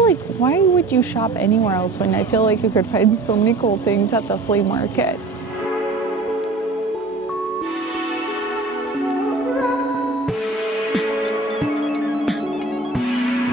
feel like, why would you shop anywhere else when I feel like you could find so many cool things at the flea market?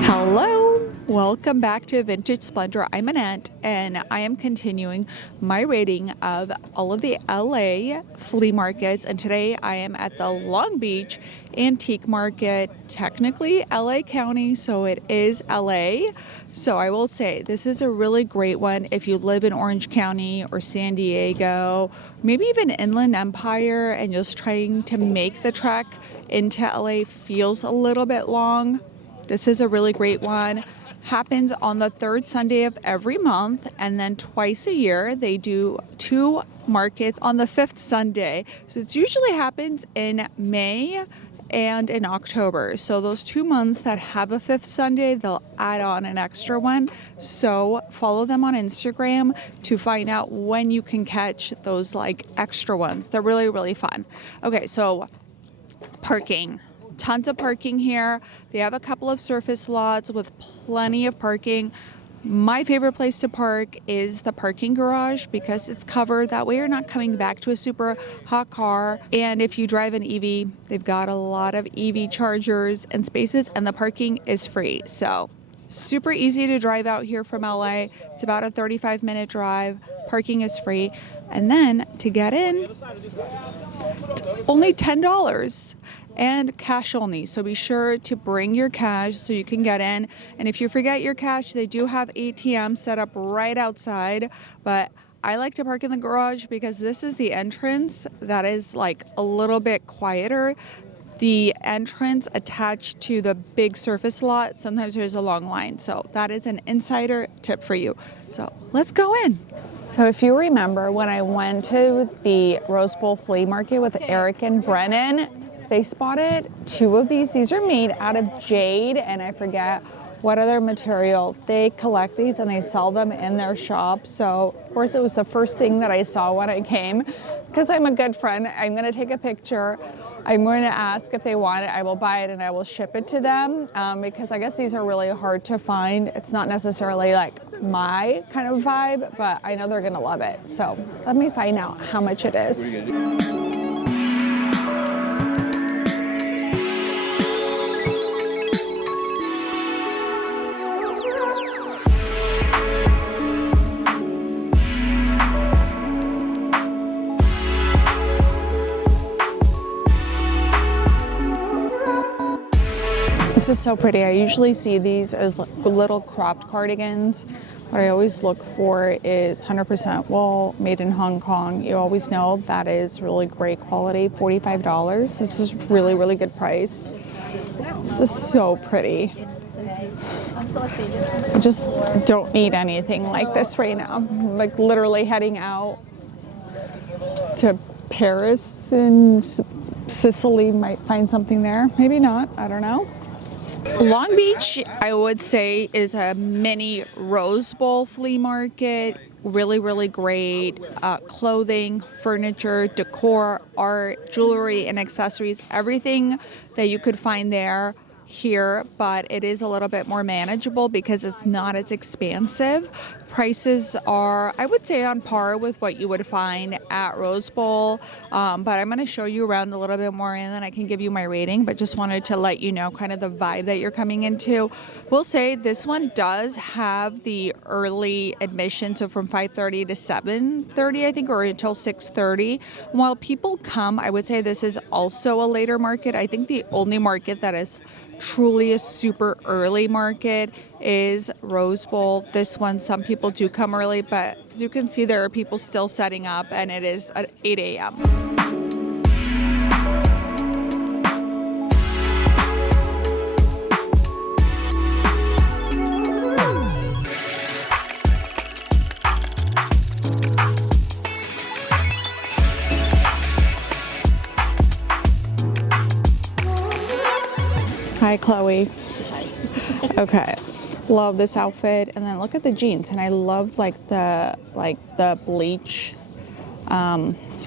Hello, welcome back to Vintage Splendor. I'm Annette, and I am continuing my rating of all of the LA flea markets, and today I am at the Long Beach Antique Market, technically LA County, so it is LA. So I will say this is a really great one if you live in Orange County or San Diego, maybe even Inland Empire, and just trying to make the trek into LA feels a little bit long. This is a really great one. Happens on the third Sunday of every month, and then twice a year they do two markets on the fifth Sunday. So it usually happens in May and in October. So those 2 months that have a fifth Sunday, they'll add on an extra one. So follow them on Instagram to find out when you can catch those like extra ones. They're really, really fun. Okay, so parking. Tons of parking here. They have a couple of surface lots with plenty of parking. My favorite place to park is the parking garage because it's covered. That way you're not coming back to a super hot car. And if you drive an EV, they've got a lot of EV chargers and spaces, and the parking is free. So super easy to drive out here from LA. It's about a 35-minute drive. Parking is free. And then to get in, it's only $10. And cash only. So be sure to bring your cash so you can get in. And if you forget your cash, they do have ATMs set up right outside. But I like to park in the garage because this is the entrance that is like a little bit quieter. The entrance attached to the big surface lot, sometimes there's a long line. So that is an insider tip for you. So let's go in. So if you remember when I went to the Rose Bowl flea market with Eric and Brennan, they spotted two of these. These are made out of jade, and I forget what other material. They collect these and they sell them in their shop. So of course it was the first thing that I saw when I came. Because I'm a good friend, I'm gonna take a picture. I'm going to ask if they want it. I will buy it and I will ship it to them because I guess these are really hard to find. It's not necessarily like my kind of vibe, but I know they're gonna love it. So let me find out how much it is. This is so pretty. I usually see these as little cropped cardigans. What I always look for is 100% wool, made in Hong Kong. You always know that is really great quality, $45. This is really, really good price. This is so pretty. I just don't need anything like this right now. I'm like literally heading out to Paris and Sicily, might find something there. Maybe not, I don't know. Long Beach, I would say, is a mini Rose Bowl flea market. Really, really great clothing, furniture, decor, art, jewelry, and accessories. Everything that you could find there here, but it is a little bit more manageable because it's not as expansive. Prices are, I would say, on par with what you would find at Rose Bowl, but I'm going to show you around a little bit more and then I can give you my rating, but just wanted to let you know kind of the vibe that you're coming into. We'll say this one does have the early admission, so from 5:30 to 7:30, I think, or until 6:30. While people come, I would say this is also a later market. I think the only market that is truly a super early market is Rose Bowl. This one, some people do come early, but as you can see, there are people still setting up, and it is at 8 a.m. Hi, Chloe. Okay, love this outfit, and then look at the jeans, and I love like the bleach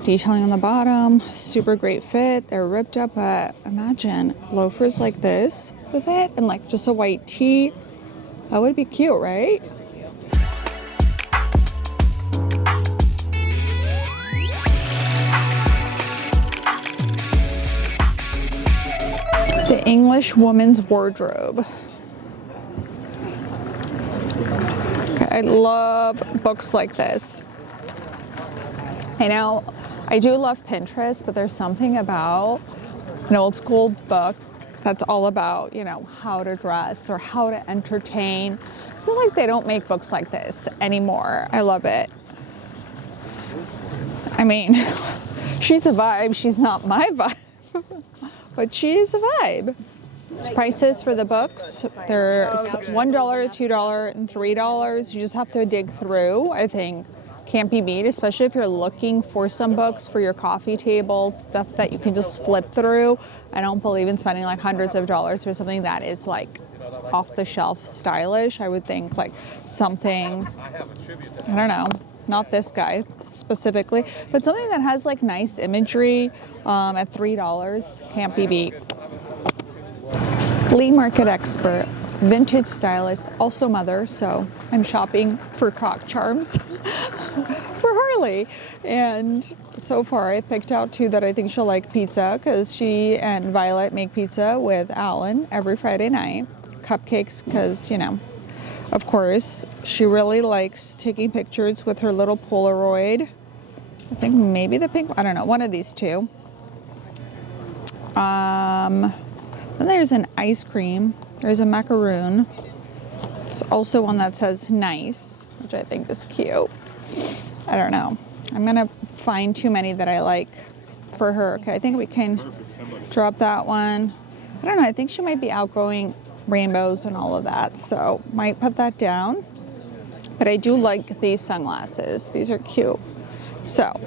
detailing on the bottom. Super great fit. They're ripped up, but imagine loafers like this with it, and like just a white tee. That would be cute, right? The English Woman's Wardrobe. Okay, I love books like this. I know I do love Pinterest, but there's something about an old school book that's all about, you know, how to dress or how to entertain. I feel like they don't make books like this anymore. I love it. I mean, she's a vibe. She's not my vibe. But she is a vibe. Prices for the books, there's $1, $2, and $3. You just have to dig through. I think can't be beat, especially if you're looking for some books for your coffee table, stuff that you can just flip through. I don't believe in spending like hundreds of dollars for something that is like off the shelf stylish. I would think like something, I don't know, not this guy specifically, but something that has like nice imagery at $3 can't be beat. Flea market expert, vintage stylist, also mother, so I'm shopping for crock charms for Harley. And so far I picked out two that I think she'll like pizza, because she and Violet make pizza with Alan every Friday night. Cupcakes, because, you know, of course, she really likes taking pictures with her little Polaroid. I think maybe the pink, I don't know, one of these two. Then there's an ice cream. There's a macaroon. There's also one that says nice, which I think is cute. I don't know. I'm gonna find too many that I like for her. Okay, I think we can drop that one. I don't know, I think she might be outgrowing rainbows and all of that, so might put that down. But I do like these sunglasses. These are cute. So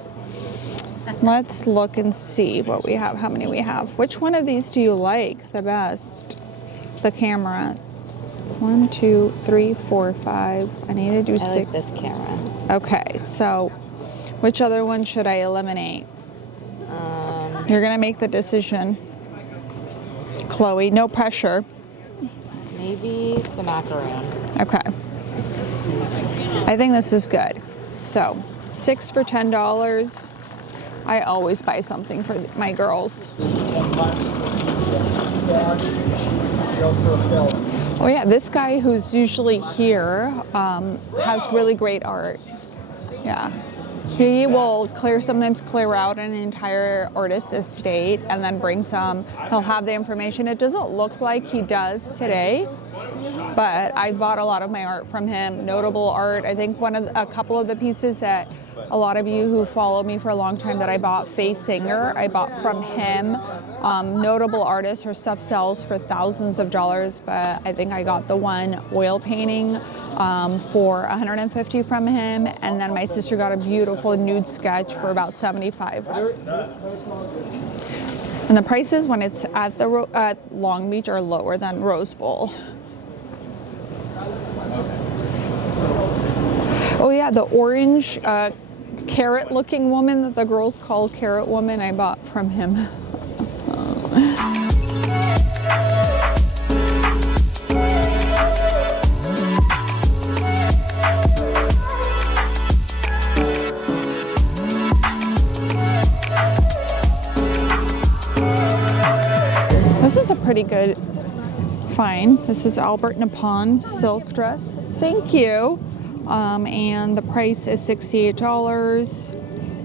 let's look and see what we have, how many we have. Which one of these do you like the best? The camera. 1, 2, 3, 4, 5. I need to do 6. I like this camera. Okay, so which other one should I eliminate? You're gonna make the decision. Chloe, no pressure. Maybe the macaroon. Okay. I think this is good. So 6 for $10. I always buy something for my girls. Oh yeah, this guy who's usually here has really great art. Yeah. He will sometimes clear out an entire artist estate and then bring some. He'll have the information. It doesn't look like he does today, but I bought a lot of my art from him. Notable art. I think a couple of the pieces that a lot of you who follow me for a long time that I bought, Faye Singer, I bought from him. Notable artist, her stuff sells for thousands of dollars, but I think I got the one oil painting for $150 from him, and then my sister got a beautiful nude sketch for about $75. And the prices when it's at Long Beach are lower than Rose Bowl. Oh yeah, the orange carrot looking woman that the girls call Carrot Woman, I bought from him. This is a pretty good find. This is Albert Nippon silk dress. Thank you. And the price is $68.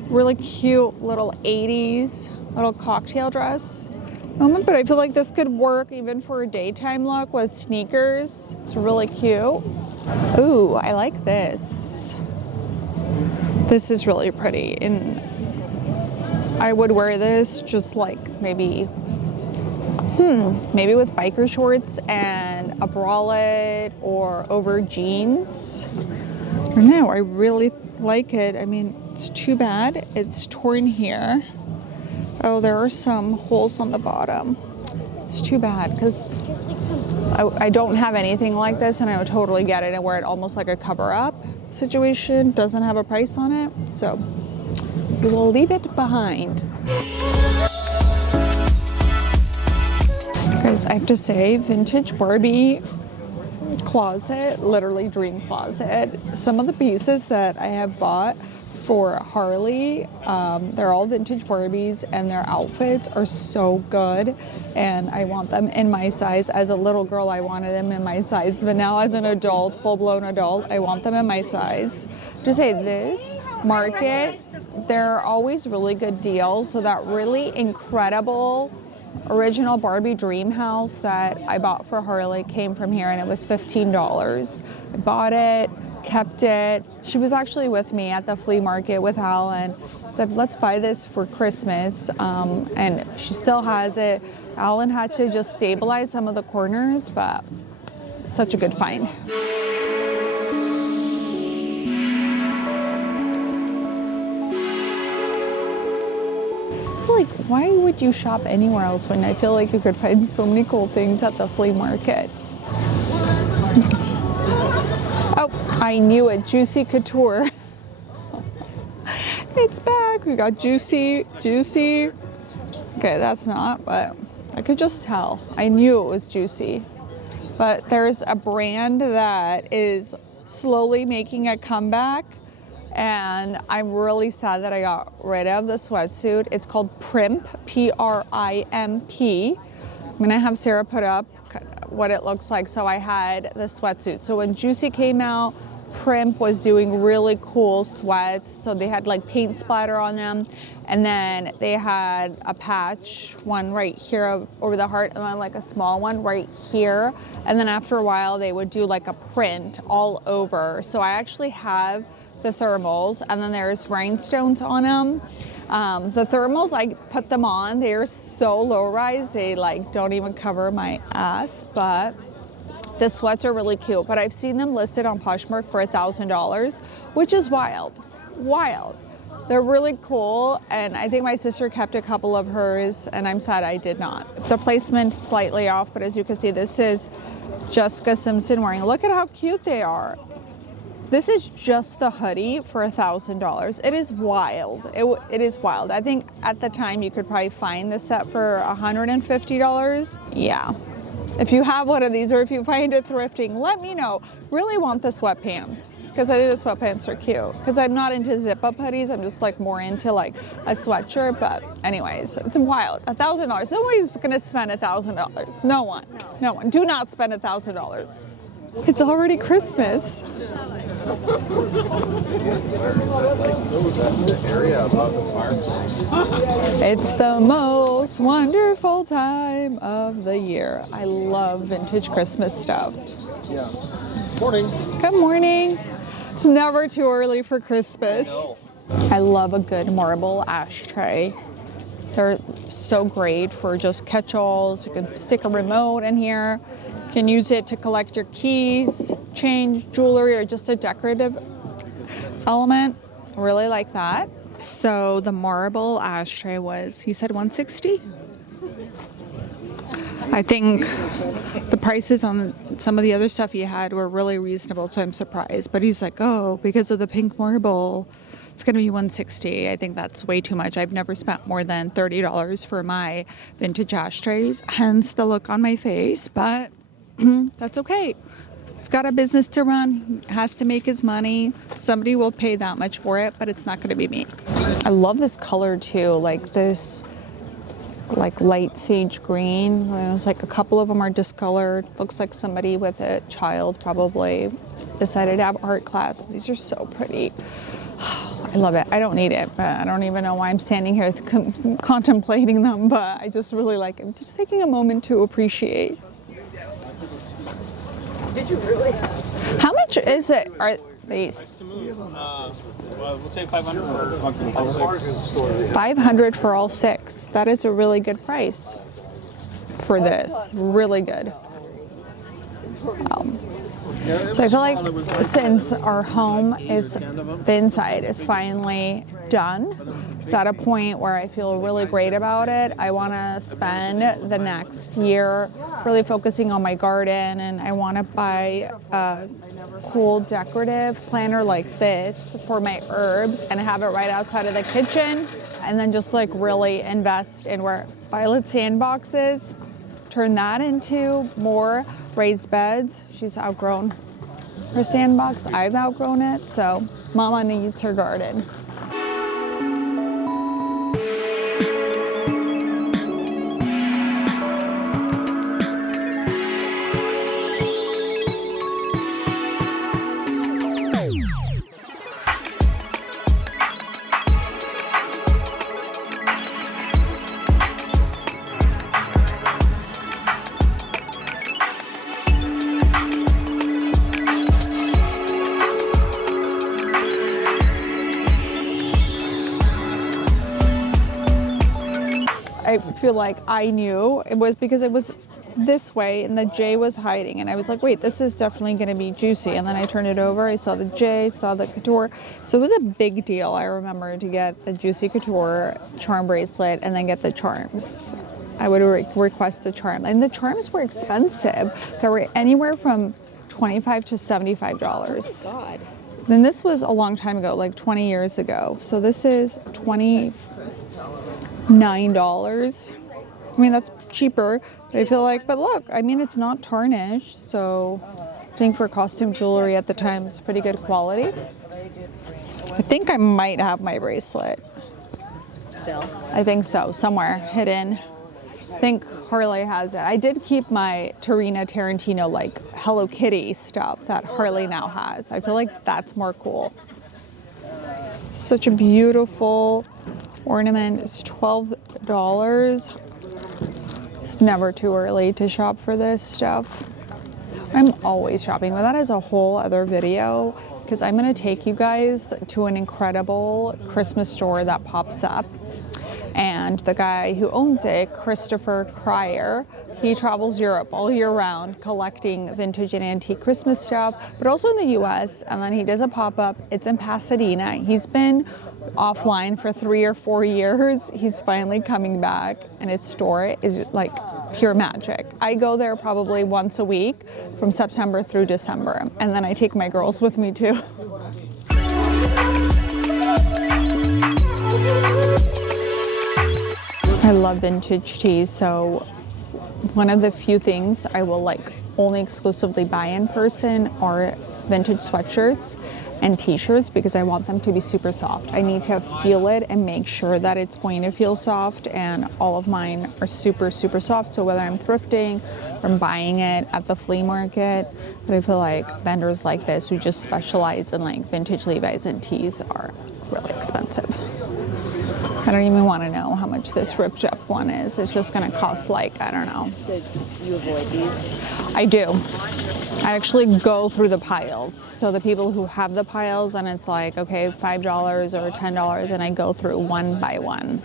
Really cute little 80s little cocktail dress. But I feel like this could work even for a daytime look with sneakers. It's really cute. Ooh, I like this. This is really pretty. And I would wear this just like maybe with biker shorts and a bralette or over jeans. I don't know, I really like it. I mean, it's too bad it's torn here. Oh, there are some holes on the bottom. It's too bad because I don't have anything like this, and I would totally get it and wear it almost like a cover-up situation. Doesn't have a price on it, so we will leave it behind. Guys, I have to say, vintage Barbie closet, literally dream closet. Some of the pieces that I have bought for Harley, they're all vintage Barbies and their outfits are so good and I want them in my size. As a little girl, I wanted them in my size, but now as an adult, full-blown adult, I want them in my size. To say this market, there are always really good deals. So that really incredible original Barbie dream house that I bought for Harley came from here and it was $15. I bought it, kept it. She was actually with me at the flea market with Alan. Said, let's buy this for Christmas. And she still has it. Alan had to just stabilize some of the corners, but such a good find. Like, why would you shop anywhere else when I feel like you could find so many cool things at the flea market? Oh, I knew it. Juicy Couture. It's back. We got Juicy. Okay, that's not, but I could just tell. I knew it was Juicy. But there's a brand that is slowly making a comeback. And I'm really sad that I got rid of the sweatsuit. It's called Primp, P-R-I-M-P. I'm gonna have Sarah put up what it looks like. So I had the sweatsuit. So when Juicy came out, Primp was doing really cool sweats. So they had like paint splatter on them. And then they had a patch, one right here over the heart, and then like a small one right here. And then after a while, they would do like a print all over. So I actually have the thermals, and then there's rhinestones on them. The thermals, I put them on. They're so low rise, they like don't even cover my ass, but the sweats are really cute. But I've seen them listed on Poshmark for $1,000, which is wild. They're really cool, and I think my sister kept a couple of hers, and I'm sad I did not. The placement slightly off, but as you can see, this is Jessica Simpson wearing. Look at how cute they are. This is just the hoodie for $1,000. It is wild. It is wild. I think at the time you could probably find this set for $150. Yeah. If you have one of these or if you find it thrifting, let me know. Really want the sweatpants because I think the sweatpants are cute. Because I'm not into zip-up hoodies. I'm just like more into like a sweatshirt. But anyways, it's wild. $1,000. Nobody's gonna spend $1,000. No one. No one. Do not spend $1,000. It's already Christmas. It's the most wonderful time of the year. I love vintage Christmas stuff. Yeah. Morning. Good morning. It's never too early for Christmas. I love a good marble ashtray. They're so great for just catch-alls. You can stick a remote in here. You can use it to collect your keys, change, jewelry, or just a decorative element. Really like that. So the marble ashtray was, he said $160? I think the prices on some of the other stuff he had were really reasonable, so I'm surprised. But he's like, oh, because of the pink marble, it's gonna be $160. I think that's way too much. I've never spent more than $30 for my vintage ashtrays, hence the look on my face, but that's okay. He's got a business to run, he has to make his money. Somebody will pay that much for it, but it's not gonna be me. I love this color too, like this like light sage green. There's like a couple of them are discolored. Looks like somebody with a child probably decided to have art class. These are so pretty. I love it. I don't need it, but I don't even know why I'm standing here contemplating them, but I just really like it. Just taking a moment to appreciate. Did you really? How much is it? Are these? We'll take 500 for all six. 500 for all six. That is a really good price for this. Really good. So I feel like since our home is, the inside is finally done, it's at a point where I feel really great about it. I want to spend the next year really focusing on my garden, and I want to buy a cool decorative planter like this for my herbs and have it right outside of the kitchen, and then just like really invest in where Violet sandboxes, turn that into more raised beds. She's outgrown her sandbox. I've outgrown it, so Mama needs her garden. I feel like I knew it was because it was this way and the J was hiding, and I was like, wait, this is definitely going to be juicy. And then I turned it over, I saw the J, saw the couture. So it was a big deal, I remember, to get the juicy couture charm bracelet and then get the charms. I would request a charm, and the charms were expensive. They were anywhere from $25 to $75. Oh God. Then this was a long time ago, like 20 years ago. So this is $29. I mean, that's cheaper. I feel like, but look, I mean, it's not tarnished. So I think for costume jewelry at the time, it's pretty good quality. I think I might have my bracelet. Still. I think so, somewhere hidden. I think Harley has it. I did keep my Tarantino like Hello Kitty stuff that Harley now has. I feel like that's more cool. Such a beautiful ornament. It's $12. It's never too early to shop for this stuff. I'm always shopping, but that is a whole other video because I'm going to take you guys to an incredible Christmas store that pops up. And the guy who owns it, Christopher Cryer, he travels Europe all year round collecting vintage and antique Christmas stuff, but also in the US. And then he does a pop-up. It's in Pasadena. He's been offline for 3 or 4 years. He's finally coming back, and his store is like pure magic. I go there probably once a week from September through December, and then I take my girls with me too. I love vintage tees, so one of the few things I will like only exclusively buy in person are vintage sweatshirts and t-shirts because I want them to be super soft. I need to feel it and make sure that it's going to feel soft, and all of mine are super, super soft. So whether I'm thrifting or I'm buying it at the flea market, but I feel like vendors like this who just specialize in like vintage Levi's and tees are really expensive. I don't even want to know how much this ripped up one is. It's just going to cost like, I don't know. So you avoid these? I do. I actually go through the piles. So the people who have the piles, and it's like, okay, $5 or $10, and I go through one by one.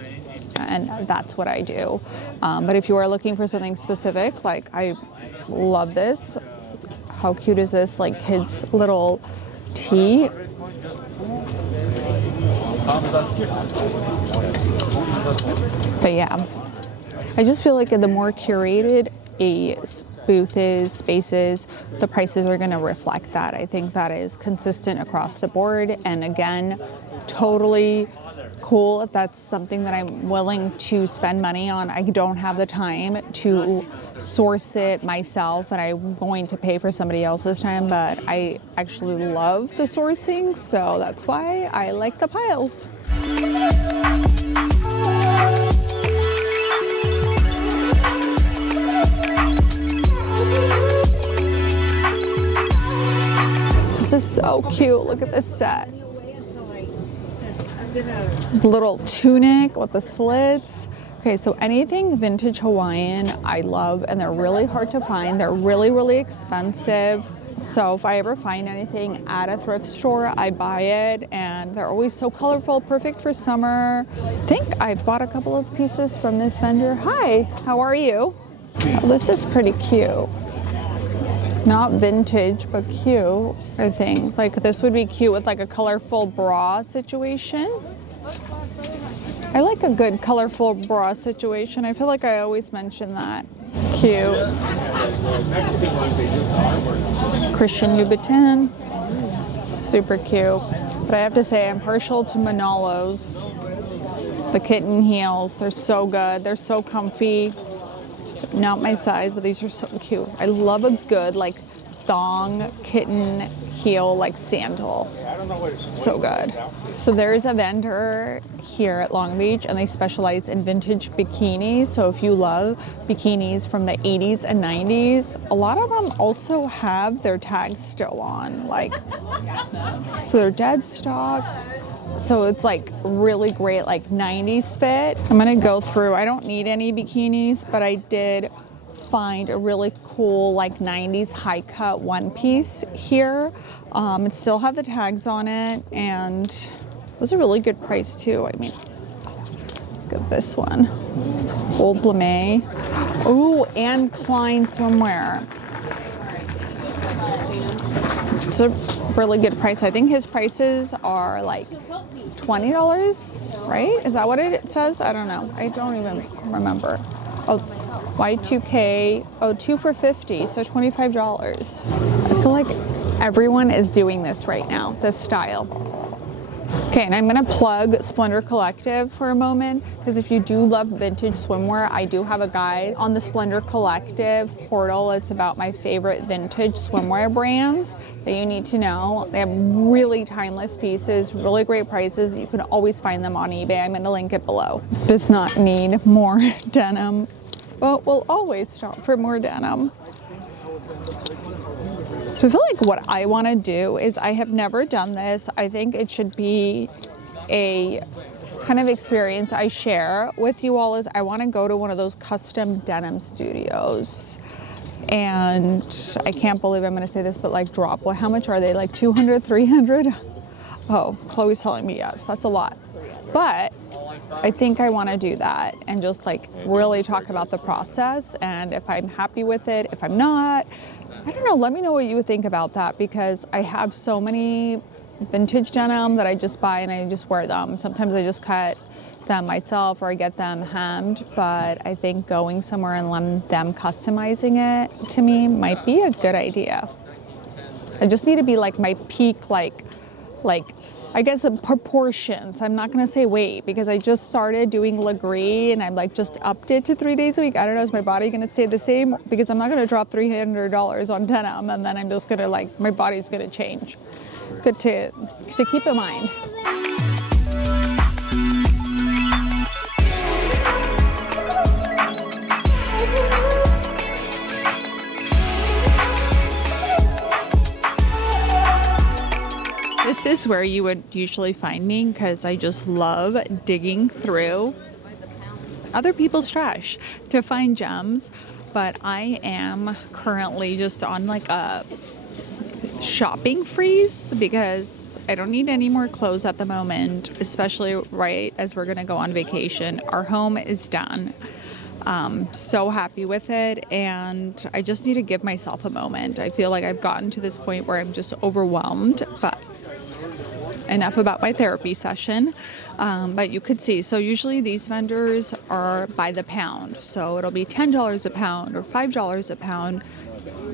And that's what I do. But if you are looking for something specific, like I love this. How cute is this? Like kids' little tee. But yeah, I just feel like the more curated a booth is, spaces, the prices are going to reflect that. I think that is consistent across the board. And again, totally cool if that's something that I'm willing to spend money on. I don't have the time to source it myself, and I'm going to pay for somebody else's time, but I actually love the sourcing, so that's why I like the piles. This is so cute. Look at this set. Little tunic with the slits. Okay, so anything vintage Hawaiian I love, and they're really hard to find. They're really, really expensive. So if I ever find anything at a thrift store, I buy it, and they're always so colorful, perfect for summer. I think I bought a couple of pieces from this vendor. Hi, how are you? Oh, this is pretty cute. Not vintage, but cute, I think. Like this would be cute with like a colorful bra situation. I like a good colorful bra situation. I feel like I always mention that. Cute. Christian Louboutin. Super cute. But I have to say I'm partial to Manolos. The kitten heels, they're so good. They're so comfy. not my size, but these are so cute. I love a good like thong kitten heel like sandal. So good. So there's a vendor here at Long Beach and they specialize in vintage bikinis. So if you love bikinis from the 80s and 90s, a lot of them also have their tags still on, like, so they're dead stock. So it's like really great, like 90s fit. I'm gonna go through, I don't need any bikinis, but I did find a really cool like 90s high cut one piece here. It still had the tags on it and it was a really good price too. I mean, look at this one. Old Lame. Oh, and Klein swimwear. It's a really good price. I think his prices are like $20, right? Is that what it says? I don't know. I don't even remember. Oh, Y2K, oh, 2 for $50, so $25. I feel like everyone is doing this right now, this style. Okay, and I'm gonna plug Splendor Collective for a moment, because if you do love vintage swimwear, I do have a guide on the Splendor Collective portal. It's about my favorite vintage swimwear brands that you need to know. They have really timeless pieces, really great prices. You can always find them on eBay. I'm gonna link it below. Does not need more denim, but we'll always shop for more denim. So I feel like what I want to do is, I have never done this. I think it should be a kind of experience I share with you all, is I want to go to one of those custom denim studios. And I can't believe I'm going to say this, but like drop, well, how much are they? Like 200, 300? Oh, Chloe's telling me yes, that's a lot. But I think I want to do that and just like really talk about the process, and if I'm happy with it, if I'm not, I don't know, let me know what you think about that, because I have so many vintage denim that I just buy and I just wear them. Sometimes I just cut them myself or I get them hemmed, but I think going somewhere and letting them customizing it to me might be a good idea. I just need to be like my peak, like I guess proportions. I'm not gonna say weight, because I just started doing Legree and I'm like just upped it to 3 days a week. I don't know, is my body gonna stay the same? Because I'm not gonna drop $300 on denim and then I'm just gonna like, my body's gonna change. Good to keep in mind. This is where you would usually find me, because I just love digging through other people's trash to find gems. But I am currently just on like a shopping freeze, because I don't need any more clothes at the moment, especially right as we're gonna go on vacation. Our home is done. So happy with it, and I just need to give myself a moment. I feel like I've gotten to this point where I'm just overwhelmed, but enough about my therapy session. But you could see, so usually these vendors are by the pound, so it'll be $10 a pound or $5 a pound.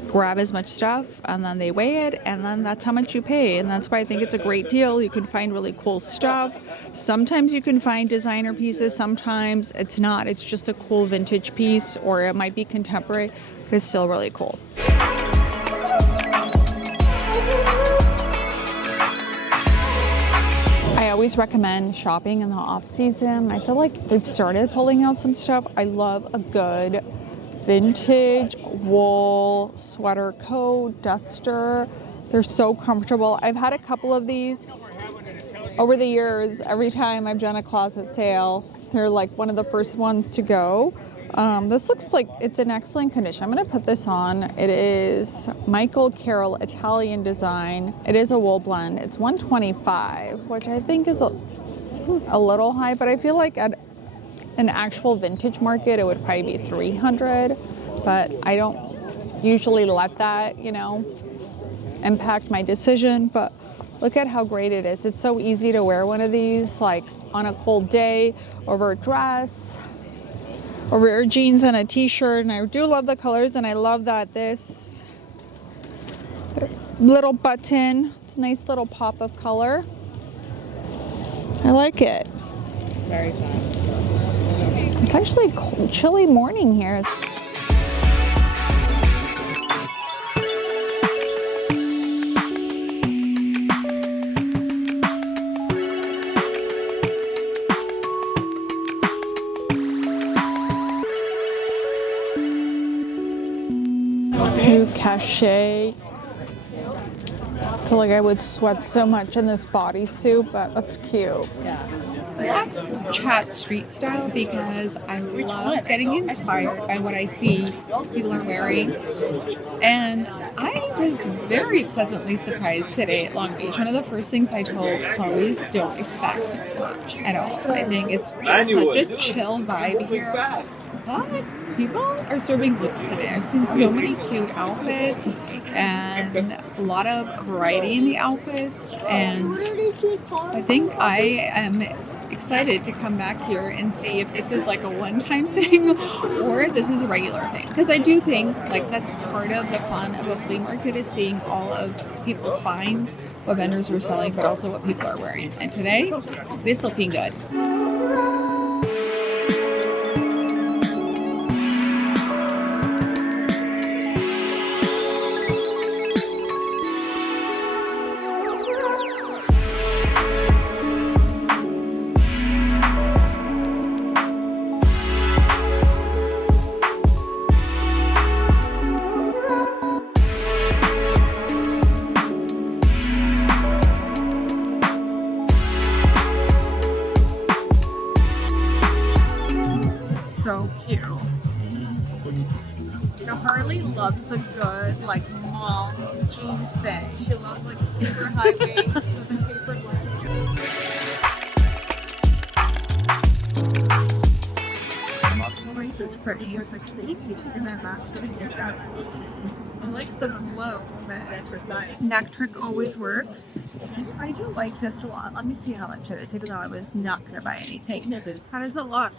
Grab as much stuff and then they weigh it, and then that's how much you pay. And that's why I think it's a great deal. You can find really cool stuff. Sometimes you can find designer pieces, sometimes it's not. It's just a cool vintage piece, or it might be contemporary, but it's still really cool. I always recommend shopping in the off season. I feel like they've started pulling out some stuff. I love a good vintage wool sweater coat, duster. They're so comfortable. I've had a couple of these over the years. Every time I've done a closet sale, they're like one of the first ones to go. This looks like it's in excellent condition. I'm gonna put this on. It is Michael Carroll Italian design. It is a wool blend. It's $125, which I think is a little high, but I feel like at an actual vintage market, it would probably be $300, but I don't usually let that, you know, impact my decision. But look at how great it is. It's so easy to wear one of these, like on a cold day, over a dress, over your jeans and a t-shirt. And I do love the colors, and I love that this little button, it's a nice little pop of color. I like it. Very fun. It's actually a cold, chilly morning here. cachet. I feel like I would sweat so much in this bodysuit, but that's cute. Yeah. Let's chat street style because I love getting inspired by what I see people are wearing. And I was very pleasantly surprised today at Long Beach. One of the first things I told Chloe is don't expect much at all. I think it's just such a chill vibe here. But people are serving looks today. I've seen so many cute outfits and a lot of variety in the outfits. And I think I am excited to come back here and see if this is like a one-time thing or if this is a regular thing, because I do think like that's part of the fun of a flea market is seeing all of people's finds, what vendors are selling, but also what people are wearing. And today it's looking good. So cute. So Harley loves a good like mom jean fit. She loves like super high waist with a tapered leg. Grace is pretty with like the and then that's really different. I like the flow of it. That's for style. Neck trick always works. I do like this a lot. Let me see how much it is, even though I was not gonna buy anything. How does it look?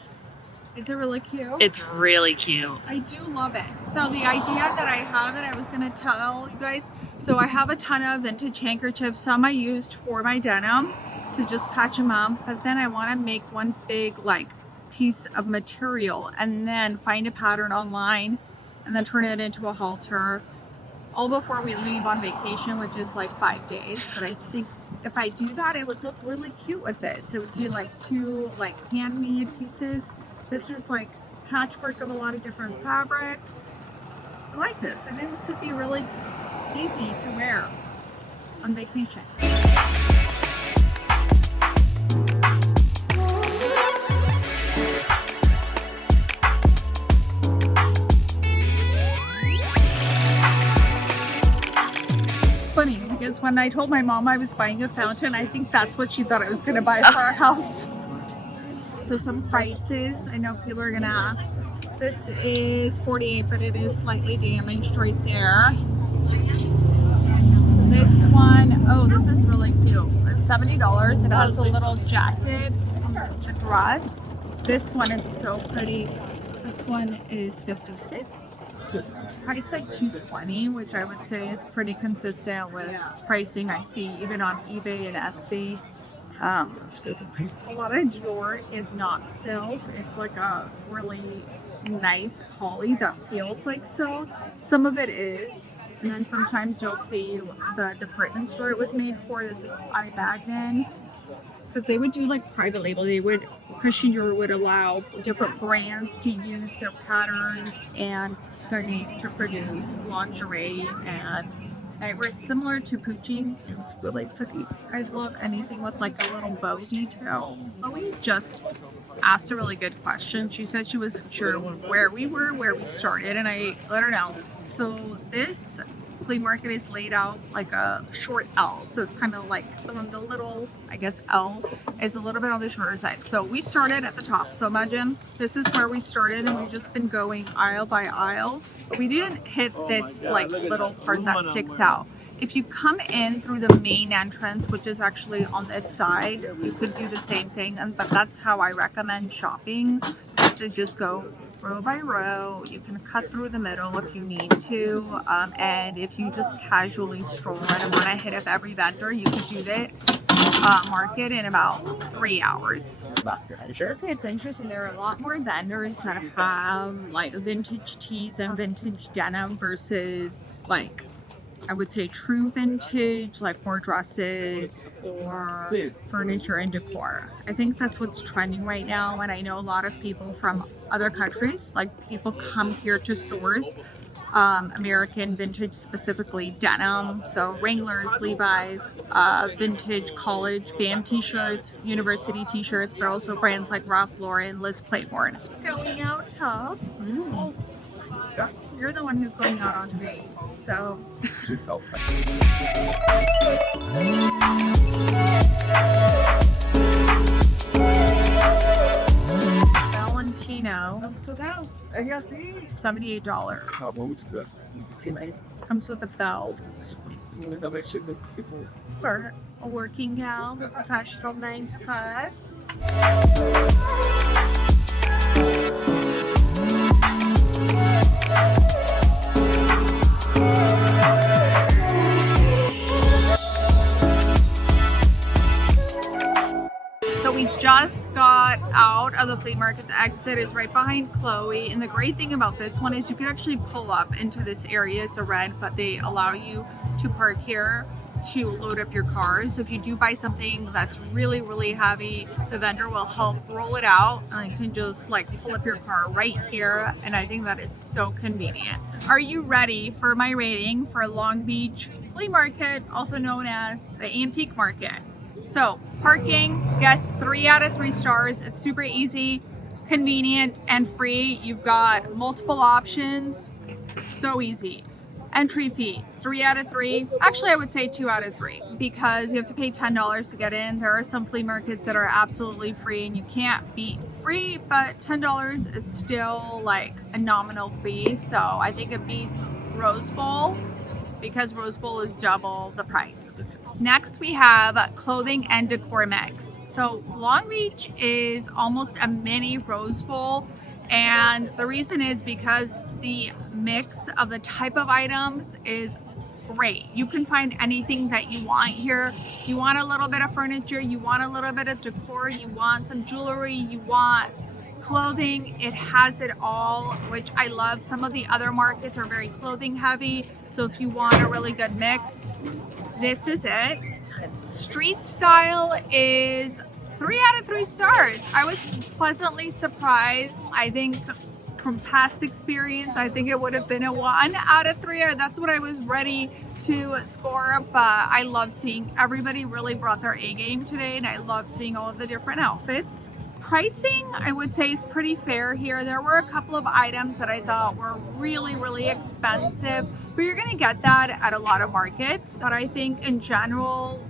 Is it really cute? It's really cute. I do love it. So the idea that I have that I was going to tell you guys, so I have a ton of vintage handkerchiefs. Some I used for my denim to just patch them up, but then I want to make one big like piece of material and then find a pattern online and then turn it into a halter all before we leave on vacation, which is like 5 days. But I think if I do that, it would look really cute with it. So it would be like two like handmade pieces. This is like patchwork of a lot of different fabrics. I like this. I think this would be really easy to wear on vacation. It's funny because when I told my mom I was buying a fountain, I think that's what she thought I was going to buy for our house. So some prices, I know people are gonna ask. This is $48, but it is slightly damaged right there. This one, oh, this is really cute. It's $70. It has a little jacket to dress. This one is so pretty. This one is $56. Price like $220, which I would say is pretty consistent with pricing I see even on eBay and Etsy. A lot of Dior is not silk. It's like a really nice poly that feels like silk. Some of it is. And then sometimes you'll see the department store it was made for. This is I bagged in. Because they would do like private label. Christian Dior would allow different brands to use their patterns and starting to produce lingerie and it was similar to Pucci. It was really pretty. I love anything with like a little bow detail. Chloe just asked a really good question. She said she wasn't sure where we were, where we started, and I let her know. So this flea market is laid out like a short L. So it's kind of like the little, I guess L is a little bit on the shorter side. So we started at the top. So imagine this is where we started and we've just been going aisle by aisle. We didn't hit this like little part that sticks out. If you come in through the main entrance, which is actually on this side, you could do the same thing. But that's how I recommend shopping, is to just go row by row. You can cut through the middle if you need to. And if you just casually stroll and want to hit up every vendor, you could do that market in about 3 hours. It's interesting. There are a lot more vendors that have like vintage tees and vintage denim versus like I would say true vintage, like more dresses or furniture and decor. I think that's what's trending right now. And I know a lot of people from other countries, like people come here to source American vintage, specifically denim. So Wranglers, Levi's, vintage college band t-shirts, university t-shirts, but also brands like Ralph Lauren, Liz Claiborne. Going out tough. Oh, you're the one who's going out on today. So. Valentino, $78. Comes with a belt for a working gal, a professional 9 to 5. So we just got out of the flea market. The exit is right behind Chloe. And the great thing about this one is you can actually pull up into this area. It's a red, but they allow you to park here to load up your car. So if you do buy something that's really, really heavy, the vendor will help roll it out and you can just like pull up your car right here. And I think that is so convenient. Are you ready for my rating for Long Beach Flea Market, also known as the Antique Market? So parking gets 3 out of 3 stars. It's super easy, convenient, and free. You've got multiple options, so easy. Entry fee, 3 out of 3. Actually, I would say 2 out of 3 because you have to pay $10 to get in. There are some flea markets that are absolutely free and you can't beat free, but $10 is still like a nominal fee. So I think it beats Rose Bowl because Rose Bowl is double the price. Next, we have clothing and decor mix. So Long Beach is almost a mini Rose Bowl. And the reason is because the mix of the type of items is great. You can find anything that you want here. You want a little bit of furniture, you want a little bit of decor, you want some jewelry, you want clothing. It has it all, which I love. Some of the other markets are very clothing heavy. So if you want a really good mix, this is it. Street style is 3 out of 3 stars. I was pleasantly surprised. I think from past experience, I think it would have been a 1 out of 3. That's what I was ready to score, but I loved seeing everybody really brought their A game today, and I loved seeing all of the different outfits. Pricing, I would say, is pretty fair here. There were a couple of items that I thought were really, really expensive, but you're gonna get that at a lot of markets. But I think in general,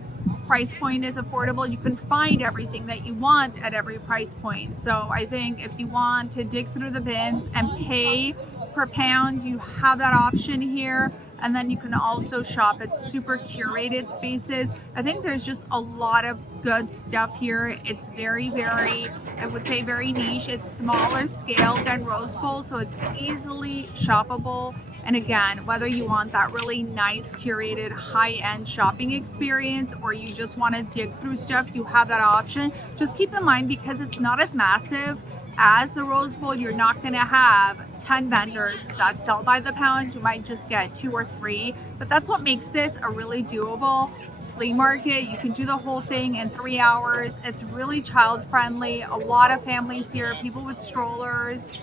price point is affordable. You can find everything that you want at every price point. So I think if you want to dig through the bins and pay per pound, you have that option here. And then you can also shop at super curated spaces. I think there's just a lot of good stuff here. It's very, very, I would say very niche. It's smaller scale than Rose Bowl, so it's easily shoppable. And again, whether you want that really nice curated high-end shopping experience or you just want to dig through stuff, you have that option. Just keep in mind, because it's not as massive as the Rose Bowl, you're not going to have 10 vendors that sell by the pound. You might just get 2 or 3, but that's what makes this a really doable flea market. You can do the whole thing in 3 hours. It's really child friendly. A lot of families here, people with strollers,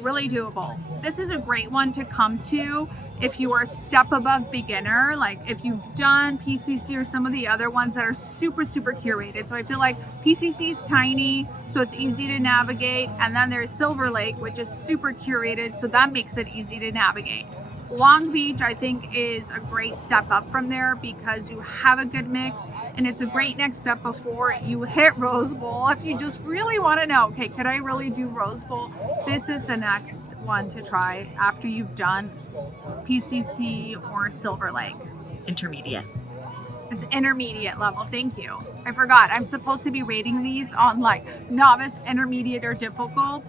really doable. This is a great one to come to if you are a step above beginner, like if you've done PCC or some of the other ones that are super, super curated. So I feel like PCC is tiny, so it's easy to navigate. And then there's Silver Lake, which is super curated, so that makes it easy to navigate. Long Beach, I think, is a great step up from there because you have a good mix, and it's a great next step before you hit Rose Bowl. If you just really want to know, okay, could I really do Rose Bowl? This is the next one to try after you've done PCC or Silver Lake. Intermediate. It's intermediate level. Thank you. I forgot. I'm supposed to be rating these on like novice, intermediate, or difficult.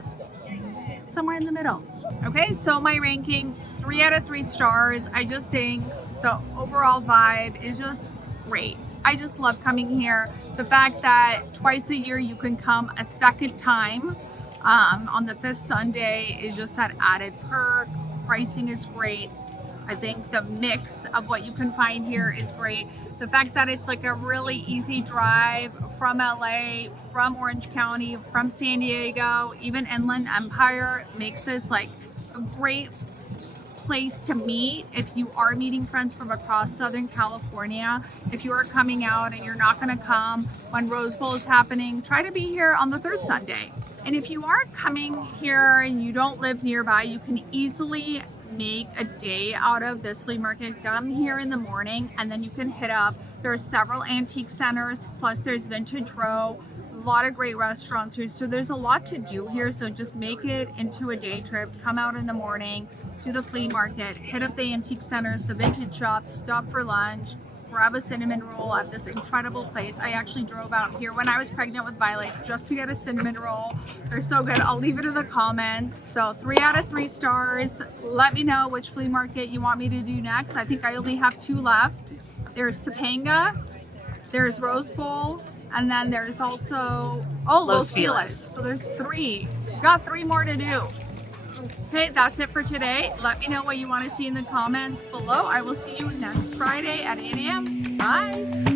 Somewhere in the middle. Okay, so my ranking, 3 out of 3 stars. I just think the overall vibe is just great. I just love coming here. The fact that twice a year you can come a second time on the 5th Sunday is just that added perk. Pricing is great. I think the mix of what you can find here is great. The fact that it's like a really easy drive from LA, from Orange County, from San Diego, even Inland Empire makes this like a great place to meet if you are meeting friends from across Southern California. If you are coming out and you're not going to come when Rose Bowl is happening, try to be here on the third Sunday. And if you are coming here and you don't live nearby, you can easily make a day out of this flea market. Come here in the morning and then you can hit up. There are several antique centers, plus there's Vintage Row, a lot of great restaurants here. So there's a lot to do here. So just make it into a day trip. Come out in the morning, do the flea market, hit up the antique centers, the vintage shops, stop for lunch, grab a cinnamon roll at this incredible place. I actually drove out here when I was pregnant with Violet just to get a cinnamon roll. They're so good. I'll leave it in the comments. So 3 out of 3 stars. Let me know which flea market you want me to do next. I think I only have 2 left. There's Topanga, there's Rose Bowl, and then there's also, Los Feliz. So there's 3. We've got 3 more to do. Okay, that's it for today. Let me know what you want to see in the comments below. I will see you next Friday at 8 a.m. Bye.